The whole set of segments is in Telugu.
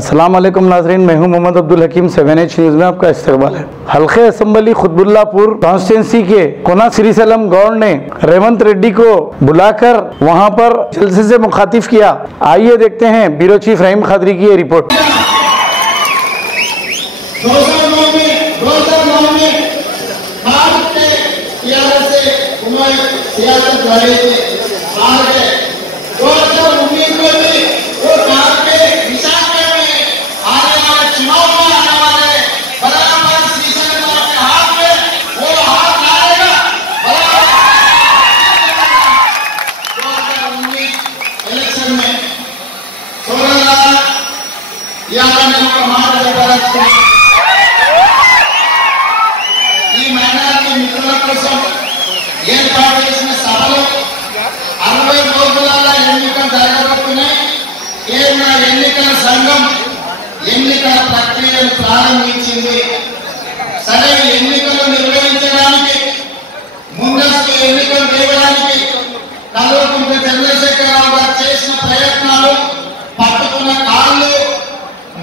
अस्सलाम वालेकुम नाज़रीन, मैं हूं मोहम्मद अब्दुल हकीम। 7H न्यूज़ में आपका इस्तकबाल है। हल्के असम्बली खुतबुल्लापुर कॉन्स्टिट्यूंसी के कोना श्रीसलम गौड़ ने रेवंत रेड्डी को बुलाकर वहां पर जलसे से मुखातिब किया। आइए देखते हैं ब्यूरो चीफ रहीम खादरी की ये रिपोर्ट। ఈ మైనారిటీ మిత్రుల కోసం ఏర్పాటు చేసిన సభలు 60 రోజులలో ఎన్నికలు జరగబోతున్నాయి. కేంద్ర ఎన్నికల సంఘం ఎన్నికల ప్రక్రియను ప్రారంభించింది. సరే, ఎన్నికలు నిర్వహించడానికి ముందస్తు ఎన్నికలు చేయడానికి కల్వకుంట్ల చంద్రశేఖరరావు గారు చేసిన ప్రయత్నాలు, పట్టుకున్న కాళ్ళు,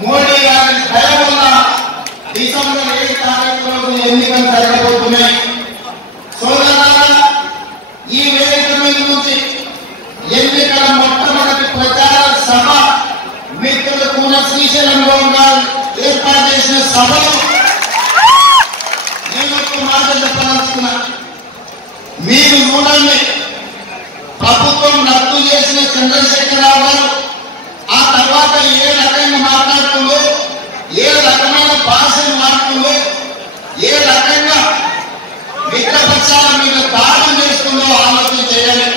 మోడీ గారి దయ వల్ల డిసెంబర్ 7 తారీఖు రోజు ఎన్నికలు జరగబోతున్నాయి. సోదరులారా, ఈ వేదిక మీద నుంచి ఎన్నికల మొట్టమొదటి ప్రచార సభ మిత్రులు కూన శ్రీశైలంలో ఏర్పాటు చేసిన సభలో నేను ఒక మాట చెప్పదలుచుకున్నా. మీరు చూడండి, ప్రభుత్వం రద్దు చేసిన చంద్రశేఖరరావు గారు ఆ తర్వాత ఏ రకంగా మాట్లాడుతుందో, ఏ రకమైన భాషను మాట్లాడుతుందో, ఏ రకంగా మిత్రపక్షాల మీద దాడులు చేస్తుందో ఆలోచన చేయాలి.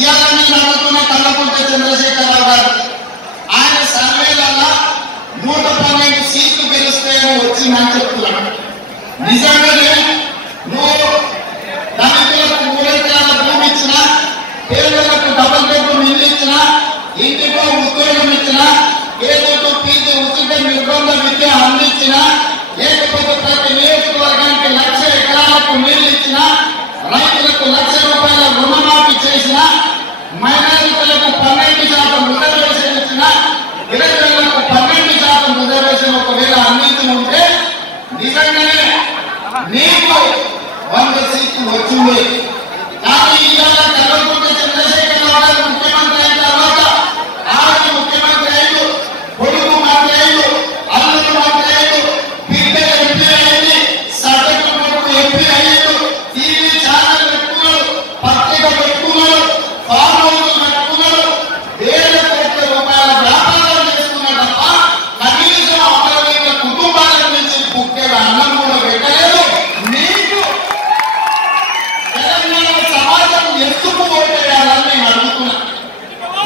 ఇవాళ నేను అడుగుతున్న కల్వకుంట్ల చంద్రశేఖరరావు గారు, ఆయన సర్వేలలో 112 సీట్లు గెలుస్తాయని వచ్చిందని చెప్తున్నాడు. నిజంగానే నువ్వు దళితులకు 3 ఎకరాల భూమి ఇచ్చినా, పేదలకు డబుల్ బెడ్రూమ్ ఇల్లు ఇచ్చినా, ఇంటికో ఉద్యోగం ఇచ్చినా, పేదలకు పీజీ ఉచిత నిర్బంధ విద్య అందించినా, లేకపోతే ప్రతి నియోజకవర్గానికి 1,00,000 ఎకరాలకు నీళ్లు ఇచ్చినా, రైతులకు 1,00,000 రూపాయల రుణమాఫీ చేసినా, మైనారిటీలకు 12% రిజర్వేషన్ ఇచ్చినా, గిరిజనులకు 12% రిజర్వేషన్ ఒకవేళ అందించి ఉంటే నిజంగానే నీకు 100 సీట్లు వచ్చింది. కానీ ఇవాళ కల్వకుంట్ల చంద్రశేఖరరావు గారు ముఖ్యమంత్రి అయిన తర్వాత ఆయన ముఖ్యమంత్రి అయ్యారు, కొడుకు మంత్రి అయ్యారు, అల్లుడు మంత్రి అయ్యారు, బిడ్డ ఎంపీ అయింది, సభకు కొడుకు ఎంపీ అయ్యారు, టీవీ ఛానల్ పెట్టుకున్నాడు, పత్రిక పెట్టుకున్నాడు, ఫామ్ హౌస్ పెట్టుకున్నాడు, వేల కోట్ల రూపాయల వ్యాపారం చేస్తున్నాడు తప్ప కనీసం 60 కుటుంబాల నుంచి బుక్కేల అన్నం కూడా పెట్టలేదు. నీకు తెలంగాణ సమాజం ఎందుకు ఓటేయాలని నేను అడుగుతున్నా.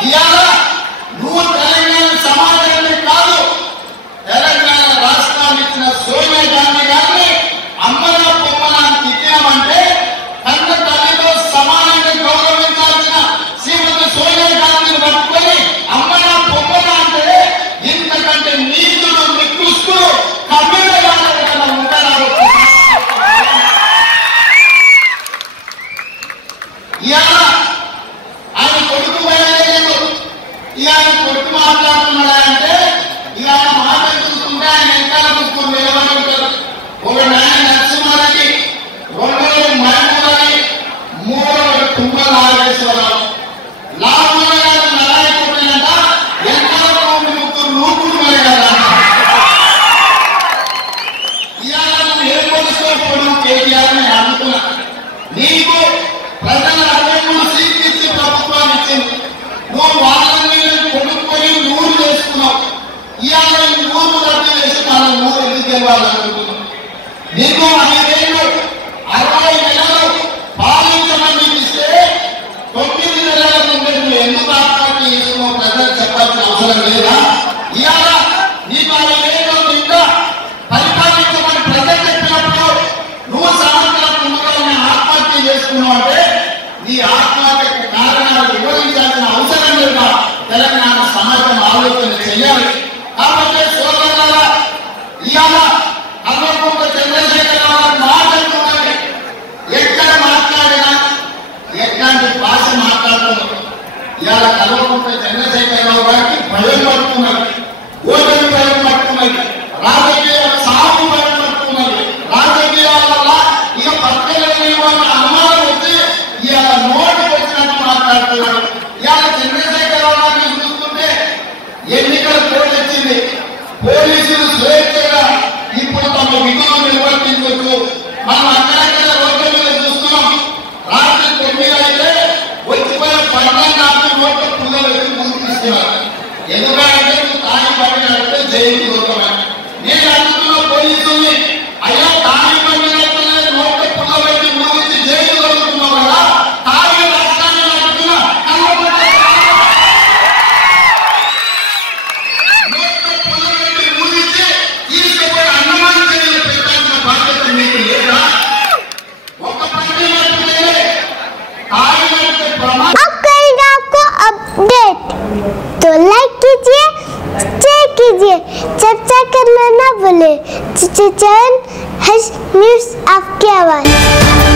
ఇవాళ నువ్వు తెలంగాణ సమాజాన్ని కాదు, తెలంగాణ రాష్ట్రాన్ని ఇచ్చిన సోనియా గాంధీ గారిని అమ్మనా పొమ్మనా అని తిట్టామంటే కన్న తల్లితో సమానంగా గౌరవించాల్సిన శ్రీమతి సోనియా గాంధీని పట్టుకొని అమ్మనా పొమ్మనా అంటే ఇంతకంటే నీతులు నికృష్టులు కమ్యూనిటీ ఉంటారు. ఇవాళ ఆయన కొడుకు బయలుదేరాడు, ఇవాళ కొడుకు మాట్లాడుతున్నాడంటే ఇవాళ మాట చూసుకుంటే ఆయన వెనకాల ముగ్గురు నిలబడి ఉంటారు. ఒక నాయన నరసింహారెడ్డి, 2 మహమూదని, 3 తుమ్మల నాగేశ్వరరావు. లాభమయ్య గారు నారాయణంట, వెనకాల 3 నూకుడు మయ్యారంట. ఇవాళ నువ్వు ఏం కొలుసుకోకూడదు కేటీఆర్ అని అడుగుతున్నా. నీకు ప్రజల 63 సీట్లు ఇచ్చి ప్రభుత్వాన్ని ఇచ్చింది. నువ్వు వాళ్ళని కొనుక్కొని ఊరు చేసుకున్నావు. ఇవాళ ఈ ఊరు రద్దు చేసి మన ఊరు ఎందుకు గెలవాలనుకుంటున్నావు? నీకు 5 ఏళ్ళు 60 నెలలు పాలించమని ఇస్తే 9 నెలల ముందు నువ్వు ఎందుకు ఆత్మహత్య చేసుకున్నావు ప్రజలకు చెప్పాల్సిన అవసరం లేదా? ఇవాళ నీకు 5 ఏళ్ళు ఇంకా పరిపాలించమని ప్రజలు చెప్పినప్పుడు నువ్వు సంవత్సరాల ముందుగా ఆత్మహత్య చేసుకున్నావు అంటే నీ ఆత్మహత్యకు కారణాలు వివరించాల్సిన అవసరం లేదా? తెలంగాణ సమాజం ఆలోచన చేయాలి. కాబట్టి సోదరులారా, ఇవాళ కల్వకుంట్ల చంద్రశేఖరరావు గారు మాట్లాడుతున్నారు. ఎక్కడ మాట్లాడినా ఎట్లాంటి భాష మాట్లాడుతున్నారు. ఇవాళ కల్వకుంట్ల చంద్రశేఖరరావు గారికి భయం పడుతున్నారు. ఓటమి ఇవాళ చంద్రశేఖర రావు చూస్తుంటే ఎన్నికల కోడ్ వచ్చింది. పోలీసులు స్వేచ్ఛగా ఇప్పుడు తమ విధులు నిర్వర్తించవచ్చు. మనం అక్కడక్కడ రోడ్ల మీద చూస్తున్నాం. రాత్రి 9 అయితే వచ్చిపోయిన 12 రోడ్ల పుల్లలు వేసి ముందుకిస్తున్నారు. ఎందుకంటే తాగి పడినట్టే జైలు దొరకమని. నేను అడుగుతున్న పోలీసుల్ని, అయ్యా తాగి పడినట్లే రోడ్ల పుల్ల పెట్టి ముందుకి జైలు దొరుకుతున్నాం కదా, తాగి రాష్ట్రాన్ని నడుపుతున్నా తీసుకుపోయి అన్నమాన చర్యలు పెట్టాల్సిన బాధ్యత మీకు లేదా? ఒక పని నడుపుతే తాగి నడిపే ప్రమాదం. आपको अपडेट तो लाइक कीजिए, शेयर कीजिए, सब्सक्राइब करना ना भूले। चैनल न्यूज़ आपकी आवाज़।